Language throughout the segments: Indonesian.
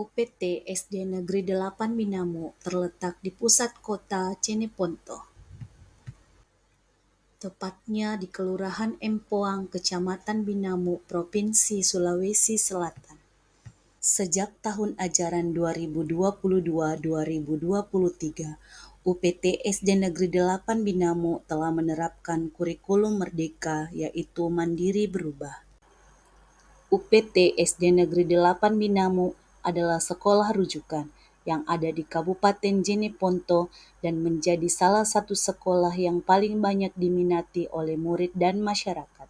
UPT SD Negeri 8 Binamu terletak di pusat kota Jeneponto, tepatnya di Kelurahan Empoang, Kecamatan Binamu, Provinsi Sulawesi Selatan. Sejak tahun ajaran 2022-2023, UPT SD Negeri 8 Binamu telah menerapkan kurikulum merdeka, yaitu mandiri berubah. UPT SD Negeri 8 Binamu adalah sekolah rujukan yang ada di Kabupaten Jeneponto dan menjadi salah satu sekolah yang paling banyak diminati oleh murid dan masyarakat.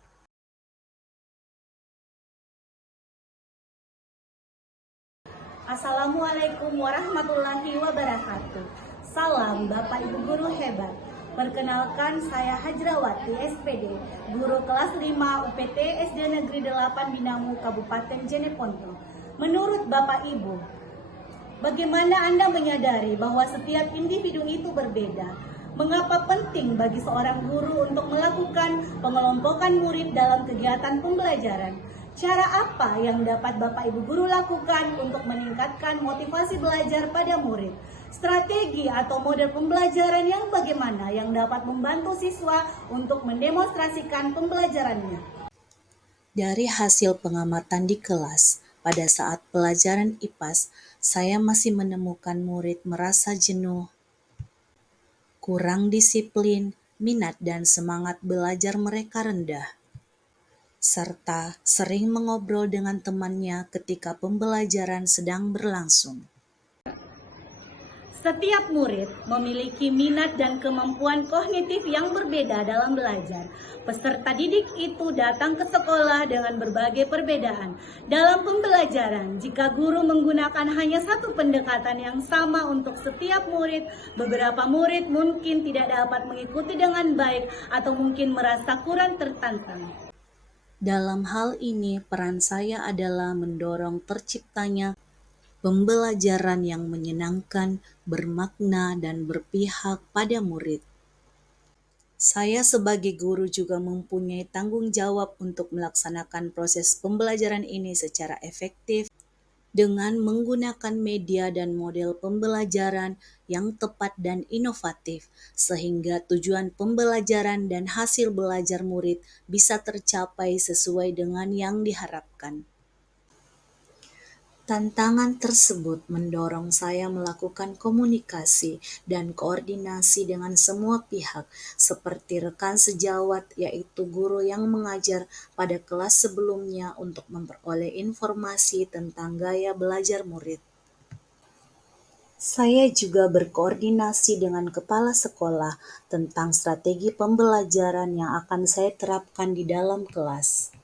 Assalamualaikum warahmatullahi wabarakatuh. Salam Bapak Ibu Guru hebat. Perkenalkan, saya Hajrawati SPD, guru kelas 5 UPT SD Negeri 8 Binamu, Kabupaten Jeneponto. Menurut Bapak Ibu, bagaimana Anda menyadari bahwa setiap individu itu berbeda? Mengapa penting bagi seorang guru untuk melakukan pengelompokan murid dalam kegiatan pembelajaran? Cara apa yang dapat Bapak Ibu guru lakukan untuk meningkatkan motivasi belajar pada murid? Strategi atau model pembelajaran yang bagaimana yang dapat membantu siswa untuk mendemonstrasikan pembelajarannya? Dari hasil pengamatan di kelas, pada saat pelajaran IPAS, saya masih menemukan murid merasa jenuh, kurang disiplin, minat dan semangat belajar mereka rendah, serta sering mengobrol dengan temannya ketika pembelajaran sedang berlangsung. Setiap murid memiliki minat dan kemampuan kognitif yang berbeda dalam belajar. Peserta didik itu datang ke sekolah dengan berbagai perbedaan. Dalam pembelajaran, jika guru menggunakan hanya satu pendekatan yang sama untuk setiap murid, beberapa murid mungkin tidak dapat mengikuti dengan baik atau mungkin merasa kurang tertantang. Dalam hal ini, peran saya adalah mendorong terciptanya pembelajaran yang menyenangkan, bermakna, dan berpihak pada murid. Saya sebagai guru juga mempunyai tanggung jawab untuk melaksanakan proses pembelajaran ini secara efektif dengan menggunakan media dan model pembelajaran yang tepat dan inovatif, sehingga tujuan pembelajaran dan hasil belajar murid bisa tercapai sesuai dengan yang diharapkan. Tantangan tersebut mendorong saya melakukan komunikasi dan koordinasi dengan semua pihak, seperti rekan sejawat, yaitu guru yang mengajar pada kelas sebelumnya untuk memperoleh informasi tentang gaya belajar murid. Saya juga berkoordinasi dengan kepala sekolah tentang strategi pembelajaran yang akan saya terapkan di dalam kelas.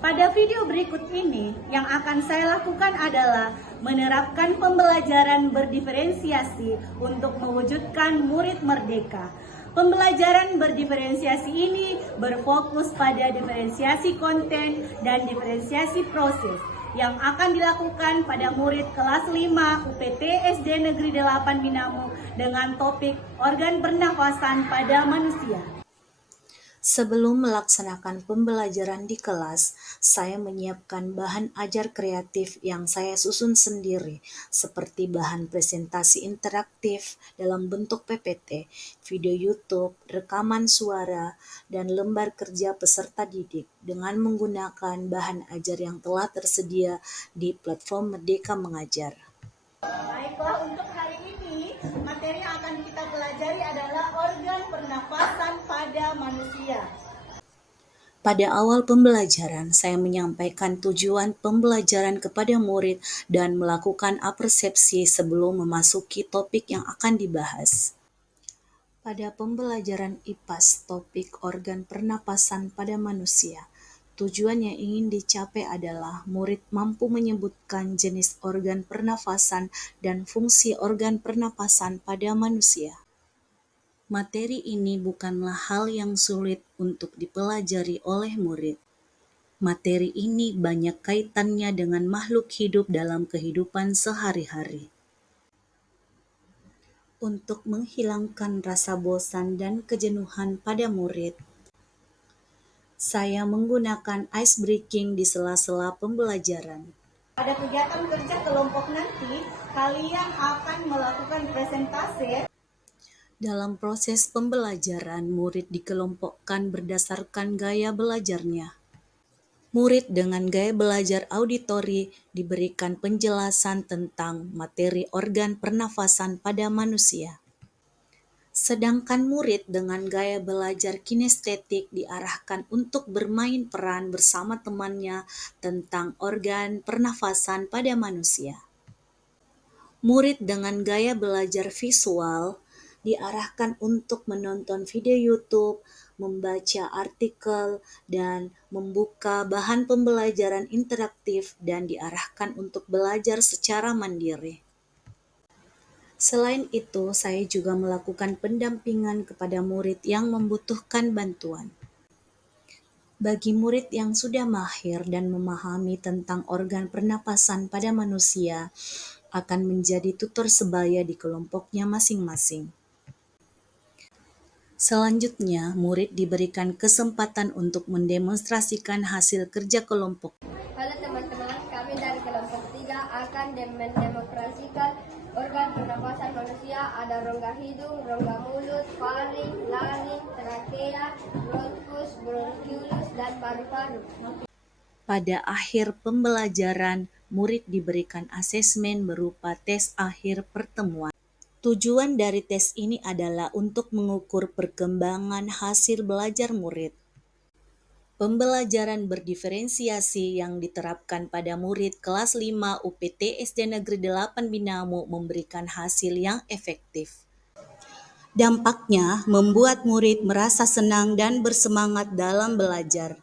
Pada video berikut ini, yang akan saya lakukan adalah menerapkan pembelajaran berdiferensiasi untuk mewujudkan murid merdeka. Pembelajaran berdiferensiasi ini berfokus pada diferensiasi konten dan diferensiasi proses yang akan dilakukan pada murid kelas 5 UPT SD Negeri 8 Binamu dengan topik organ pernafasan pada manusia. Sebelum melaksanakan pembelajaran di kelas, saya menyiapkan bahan ajar kreatif yang saya susun sendiri, seperti bahan presentasi interaktif dalam bentuk PPT, video YouTube, rekaman suara, dan lembar kerja peserta didik dengan menggunakan bahan ajar yang telah tersedia di platform Merdeka Mengajar. Baiklah, untuk hari ini materi yang akan kita pelajari adalah organ pernafasan pada manusia. Pada awal pembelajaran, saya menyampaikan tujuan pembelajaran kepada murid dan melakukan apresiasi sebelum memasuki topik yang akan dibahas. Pada pembelajaran IPAS, topik organ pernapasan pada manusia, tujuan yang ingin dicapai adalah murid mampu menyebutkan jenis organ pernafasan dan fungsi organ pernapasan pada manusia. Materi ini bukanlah hal yang sulit untuk dipelajari oleh murid. Materi ini banyak kaitannya dengan makhluk hidup dalam kehidupan sehari-hari. Untuk menghilangkan rasa bosan dan kejenuhan pada murid, saya menggunakan ice breaking di sela-sela pembelajaran. Pada kegiatan kerja kelompok nanti, kalian akan melakukan presentasi. Dalam proses pembelajaran, murid dikelompokkan berdasarkan gaya belajarnya. Murid dengan gaya belajar auditori diberikan penjelasan tentang materi organ pernafasan pada manusia. Sedangkan murid dengan gaya belajar kinestetik diarahkan untuk bermain peran bersama temannya tentang organ pernafasan pada manusia. Murid dengan gaya belajar visual diarahkan untuk menonton video YouTube, membaca artikel, dan membuka bahan pembelajaran interaktif dan diarahkan untuk belajar secara mandiri. Selain itu, saya juga melakukan pendampingan kepada murid yang membutuhkan bantuan. Bagi murid yang sudah mahir dan memahami tentang organ pernapasan pada manusia, akan menjadi tutor sebaya di kelompoknya masing-masing. Selanjutnya, murid diberikan kesempatan untuk mendemonstrasikan hasil kerja kelompok. Halo teman-teman, kami dari kelompok 3 akan mendemonstrasikan organ pernapasan manusia. Ada rongga hidung, rongga mulut, faring, laring, trakea, bronkus, bronkiolus, dan paru-paru. Pada akhir pembelajaran, murid diberikan asesmen berupa tes akhir pertemuan. Tujuan dari tes ini adalah untuk mengukur perkembangan hasil belajar murid. Pembelajaran berdiferensiasi yang diterapkan pada murid kelas 5 UPT SD Negeri 8 Binamu memberikan hasil yang efektif. Dampaknya membuat murid merasa senang dan bersemangat dalam belajar.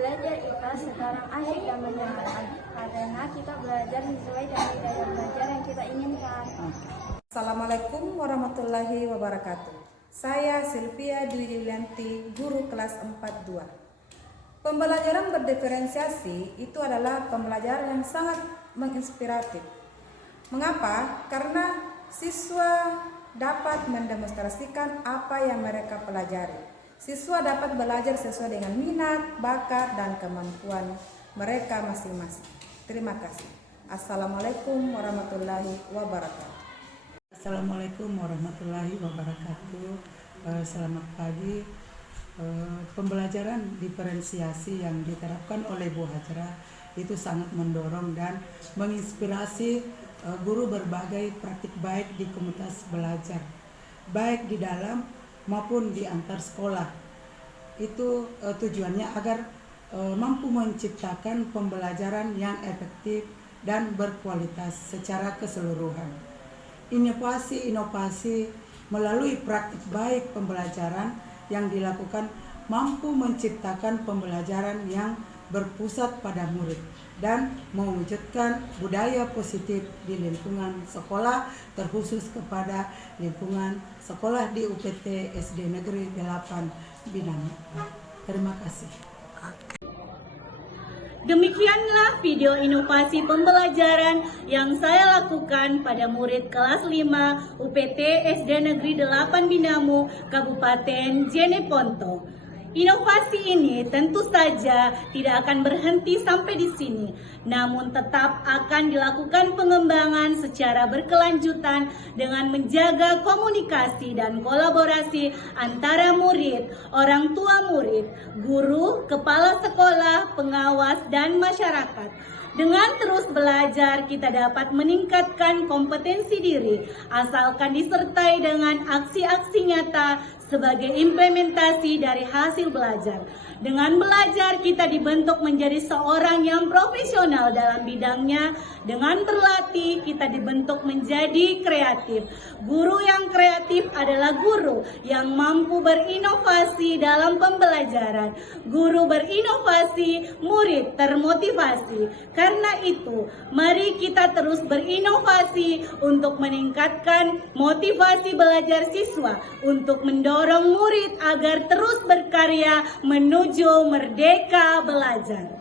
Belajar kita sekarang asyik dan menyenangkan karena kita belajar sesuai dengan gaya belajar yang kita inginkan. Assalamualaikum warahmatullahi wabarakatuh. Saya Sylvia Dwi Yulianti, guru kelas 4-2. Pembelajaran berdiferensiasi itu adalah pembelajaran yang sangat menginspiratif. Mengapa? Karena siswa dapat mendemonstrasikan apa yang mereka pelajari. Siswa dapat belajar sesuai dengan minat, bakat, dan kemampuan mereka masing-masing. Terima kasih. Assalamualaikum warahmatullahi wabarakatuh. Assalamualaikum warahmatullahi wabarakatuh. Selamat pagi. Pembelajaran diferensiasi yang diterapkan oleh Bu Hajra itu sangat mendorong dan menginspirasi guru berbagai praktik baik di komunitas belajar, baik di dalam maupun di antar sekolah. Itu tujuannya agar mampu menciptakan pembelajaran yang efektif dan berkualitas secara keseluruhan. Inovasi melalui praktik baik pembelajaran yang dilakukan mampu menciptakan pembelajaran yang berpusat pada murid dan mewujudkan budaya positif di lingkungan sekolah, terkhusus kepada lingkungan sekolah di UPT SD Negeri 8 Binamu. Terima kasih. Demikianlah video inovasi pembelajaran yang saya lakukan pada murid kelas 5 UPT SD Negeri 8 Binamu, Kabupaten Jeneponto. Inovasi ini tentu saja tidak akan berhenti sampai di sini, namun tetap akan dilakukan pengembangan secara berkelanjutan dengan menjaga komunikasi dan kolaborasi antara murid, orang tua murid, guru, kepala sekolah, pengawas, dan masyarakat. Dengan terus belajar, kita dapat meningkatkan kompetensi diri, asalkan disertai dengan aksi-aksi nyata sebagai implementasi dari hasil belajar. Dengan belajar, kita dibentuk menjadi seorang yang profesional dalam bidangnya. Dengan berlatih, kita dibentuk menjadi kreatif. Guru yang kreatif adalah guru yang mampu berinovasi dalam pembelajaran. Guru berinovasi, murid termotivasi. Karena itu, mari kita terus berinovasi untuk meningkatkan motivasi belajar siswa, untuk mendorong murid agar terus berkarya menuju merdeka belajar.